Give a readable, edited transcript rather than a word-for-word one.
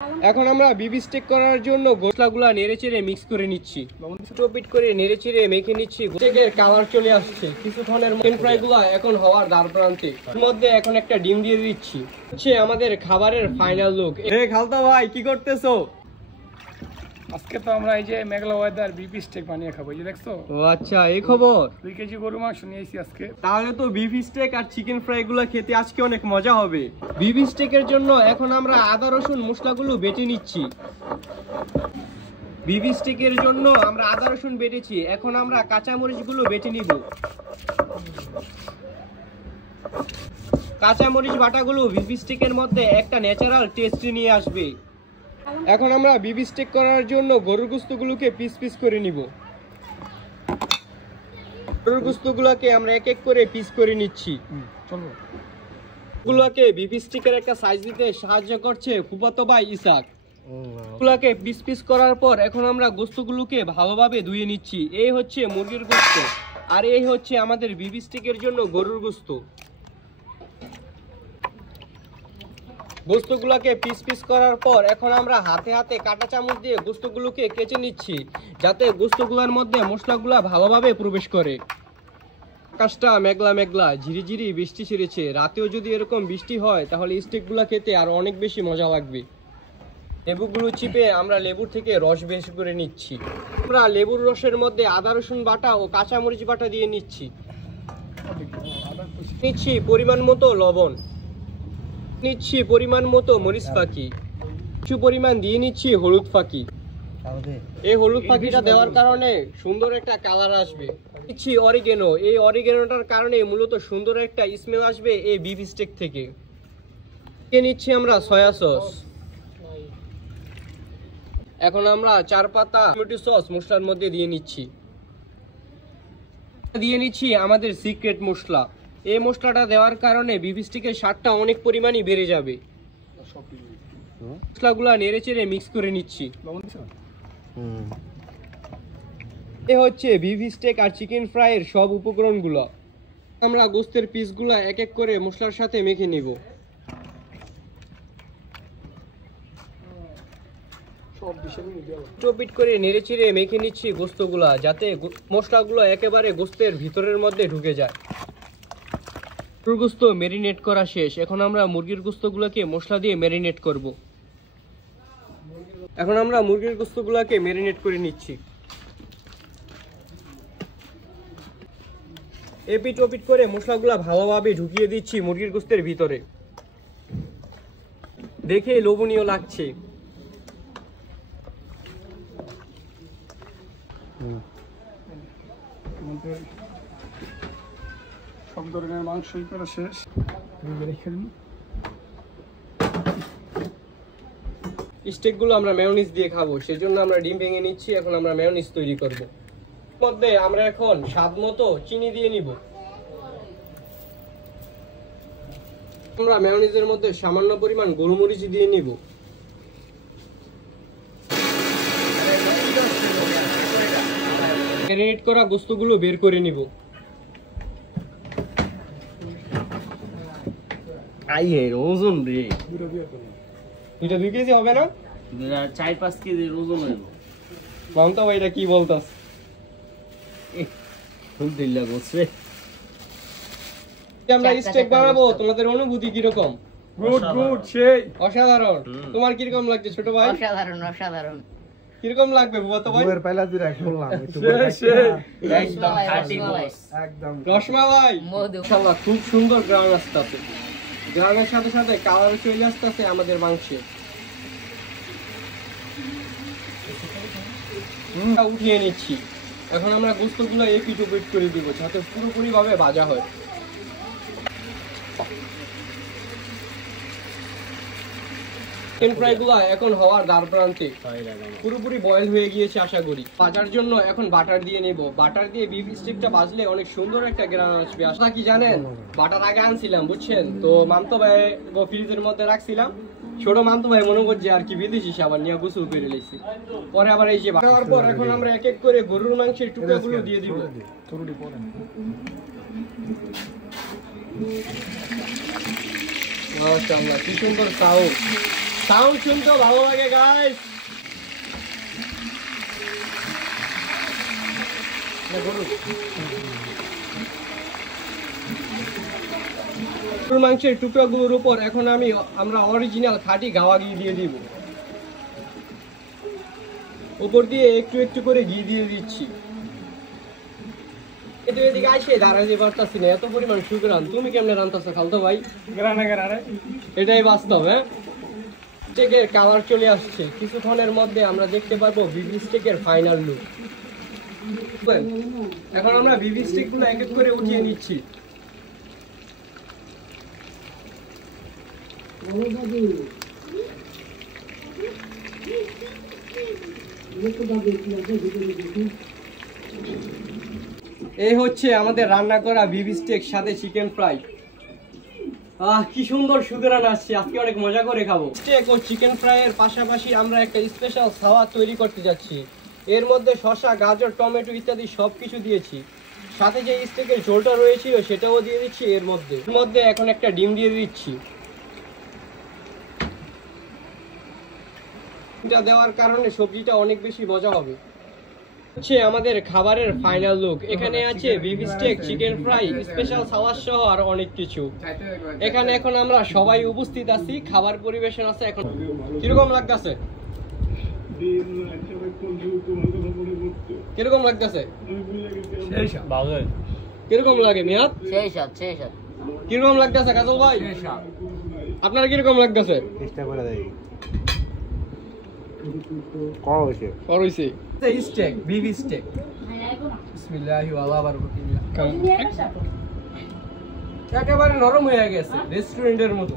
এখন আমরা বিবি স্টেক করার জন্য মশলাগুলা নেড়েচেড়ে মিক্স করে নিচ্ছি, চপিট করে নেড়েচেড়ে মেখে নিচ্ছি। স্টেকের কালার চলে আসছে, কিছুক্ষণের মধ্যে ফ্রাইগুলা এখন হওয়ার দ্বার প্রান্তে। এর মধ্যে এখন একটা ডিম দিয়ে দিচ্ছি। হচ্ছে আমাদের খাবারের ফাইনাল লুক। খালতা ভাই কি করতেছো? আজকে তো আমরা এই যে মেঘলা ওয়েদার বিফি স্টেক বানিয়ে খাবো, এই যে দেখছো। ও আচ্ছা, এই খবর। 2 কেজি গরু মাংস নিয়েছি আজকে। তাহলে তো বিফি স্টেক আর চিকেন ফ্রাই গুলো খেতে আজকে অনেক মজা হবে। বিফি স্টেকের জন্য এখন আমরা আদা রসুন মশলাগুলো বেটে নিচ্ছি। বিফি স্টেকের জন্য আমরা আদা রসুন বেটেছি, এখন আমরা কাঁচা মরিচগুলো বেটে নিব। কাঁচা মরিচ বাটাগুলো বিফি স্টেকের মধ্যে একটা ন্যাচারাল টেস্ট নিয়ে আসবে। এখন আমরা বিফি স্টেক করার জন্য গরুর গোশতগুলোকে পিস পিস করে নিব। গরুর গোশতগুলোকে আমরা এক এক করে পিস করে নিচ্ছি। চলো, গুলোকে বিফি স্টেকের একটা সাইজ দিতে সাহায্য করছে ফুফাতো ভাই ইসাক। গুলোকে পিস পিস করার পর এখন আমরা গোশতগুলোকে ভালোভাবে ধুয়ে নিচ্ছি। এই হচ্ছে মুরগির গোশত আর এই হচ্ছে আমাদের বিফি স্টেকের জন্য গরুর গোশত। গোশতগুলোকে পিস পিস করার পর এখন আমরা হাতে হাতে কাঁটা চামচ দিয়ে গোশতগুলোকে কেচে নিচ্ছি, যাতে গোশতগুলোর মধ্যে মশলাগুলা ভালোভাবে প্রবেশ করে। আকাশটা মেঘলা মেঘলা, ঝিরিঝিরি বৃষ্টি ছেড়েছে। রাতেও যদি এরকম বৃষ্টি হয় তাহলে স্টেকগুলো খেতে আরো অনেক বেশি মজা লাগবে। লেবুগুলো চিপে আমরা লেবুর থেকে রস বের করে নিচ্ছি। আমরা লেবুর রসের মধ্যে আদা রসুন বাটা ও কাঁচামরিচ বাটা দিয়ে নিচ্ছি। নিচ্ছি পরিমাণ মতো লবণ, নিচ্ছি পরিমাণ মতো মরিচ ফাঁকি, কিছু পরিমাণ দিয়ে নিচ্ছি হলুদ ফাঁকি। এই হলুদ ফাঁকিটা দেওয়ার কারণে সুন্দর একটা কালার আসবে। নিচ্ছি অরিগেনো, এই অরিগেনোটার কারণে মূলত সুন্দর একটা স্মেল আসবে এই বিফ স্টেক থেকে। নিচ্ছি আমরা সয়া সস। এখন আমরা 4 পাতা টমেটো সস মশলার মধ্যে দিয়ে নিচ্ছি। দিয়ে নিচ্ছি আমাদের সিক্রেট মশলা। এই মশলাটা দেওয়ার কারণে বিফ স্টেকের স্বাদটা অনেক পরিমাণই বেড়ে যাবে। মশলাগুলো নেড়েচেড়ে মিক্স করে নিচ্ছি। এ হচ্ছে বিফ স্টেক আর চিকেন ফ্রাইয়ের সব উপকরণগুলো। আমরা গোশতের পিসগুলো এক এক করে মশলার সাথে মেখে নিব। চপিট করে নেড়েচেড়ে মেখে নিচ্ছি গোশতগুলা, যাতে মশলাগুলো একেবারে গোশতের ভিতরের মধ্যে ঢুকে যায়। গরুর গোশত ম্যারিনেট করা শেষ, এখন আমরা মুরগির গোশতগুলোকে মশলা দিয়ে ম্যারিনেট করব। এখন আমরা মুরগির গোশতগুলোকে ম্যারিনেট করে নিচ্ছি। এপিট ওপিট করে মশলাগুলো ভালোভাবে ঢুকিয়ে দিচ্ছি মুরগির গোশতের ভিতরে। দেখে লোভনীয় লাগছে। সব ধরনের মাংসই করা শেষ। স্টেকগুলো আমরা মেয়োনিজ দিয়ে খাবো, সেজন্য আমরা ডিম ভেঙে নিচ্ছি। এখন আমরা মেয়োনিজ তৈরি করব। মধ্যে আমরা এখন স্বাদ মতো চিনি দিয়ে নিব। আমরা মেয়োনিজের মধ্যে সামান্য পরিমাণ গোলমরিচ দিয়ে নিব। ম্যারিনেট করা গোশতগুলো বের করে নিব। ওজন রে, এটা 2 কেজি হবে না? 4-5 কেজি ওজন হইব। মামতা ভাই এটা কি বলতাস? দিল্লা গোছরে আমরা স্টেক বানাবো, তোমাদের অনুভূতি কি রকম? গুড গুড, সেই অসাধারণ। তোমার কি রকম লাগছে ছোট ভাই? অসাধারণ অসাধারণ। কিরকম লাগবে বুয়াতো ভাই? দুয়ের পাইলা দিরা শুনলাম একটু একদম খাঁটি গোস। একদম রসমালাই মধু। মাশাআল্লাহ, খুব সুন্দর গ্রান আসতেছে। গ্রানের সাথে সাথে কালার চলে আসতেছে আমাদের মাংসে। উঠিয়ে নিচ্ছি। এখন আমরা গোশতগুলো এপিট ওপিট করে দিব, যাতে পুরোপুরি ভাবে ভাজা হয়। চিকেন ফ্রাইগুলো এখন হওয়ার দ্বার প্রান্তে, পুরোপুরি বয়েল হয়ে গিয়েছে আশা করি। ভাজার জন্য এখন বাটার দিয়ে নেব। বাটার দিয়ে বিফ স্টেকটা ভাজলে অনেক সুন্দর একটা গ্রান আসবে। আসলে কি জানেন, বাটার আগে আনছিলাম বুঝছেন, তো মামতো ভাই ফ্রিজের মধ্যে রাখছিলাম। ছোট মামতো ভাই মনে করছে আর কি বিদেশি আবার নিয়ে গোসল করে লেছি। পরে আবার এই যে বাটার পর এখন আমরা এক এক করে গরুর মাংসের টুকরোগুলো দিয়ে দিব। মাশাআল্লাহ, কি সুন্দর সাউন্ড। সাউন্ড শুনতে ভালো লাগে গাইস। গরুর মাংসের টুকরাগুলোর উপর এখন আমরা অরিজিনাল খাঁটি গাওয়া ঘি দিয়ে দিব। উপর দিয়ে একটু একটু করে ঘি দিয়ে দিচ্ছি। কিন্তু এদিকে আসে দাঁড়াতে পারতাছি না, এত পরিমাণ সুগ্রান। তুমি কেমনে রান্তাছো খালতো ভাই? এটাই বাস্তব। হ্যাঁ, স্টেকের কালার চলে আসছে, কিছুক্ষণের মধ্যে আমরা দেখতে পারবো বিবি স্টেকের ফাইনাল লুক। এখন আমরা বিবি স্টেক গুলো এক এক করে উঠিয়ে নিচ্ছি। এই হচ্ছে আমাদের রান্না করা বিবি স্টেক সাথে চিকেন ফ্রাই। কি সুন্দর সুগরান আসছে, আজকে অনেক মজা করে খাবো। স্টেক ও চিকেন ফ্রাই এর পাশাপাশি আমরা একটা স্পেশাল সালাদ তৈরি করতে যাচ্ছি। এর মধ্যে শসা, গাজর, টমেটো ইত্যাদি সবকিছু দিয়েছি। সাথে যে স্টেকের ঝোলটা রয়েছিল সেটাও দিয়ে দিচ্ছি। এর মধ্যে এখন একটা ডিম দিয়ে দিচ্ছি। এটা দেওয়ার কারণে সবজিটা অনেক বেশি মজা হবে। হচ্ছে আমাদের খাবারের ফাইনাল লুক। এখানে আছে beef steak, chicken fry, special salad সহ আর অনেক কিছু। এখানে এখন আমরা সবাই উপস্থিত আছি, খাবার পরিবেশন আছে। এখন কিরকম লাগতেছে? কিরকম লাগতেছে? কিরকম লাগে মিয়াদ? কিরকম লাগতেছে কাজল ভাই? আপনার কিরকম লাগতেছে? চেষ্টা করে দেই। Steak, beef steak. বিসমিল্লাহি ওয়া বারাকাতুহু। একেবারে নরম হয়ে গেছে, রেস্টুরেন্টের মতো।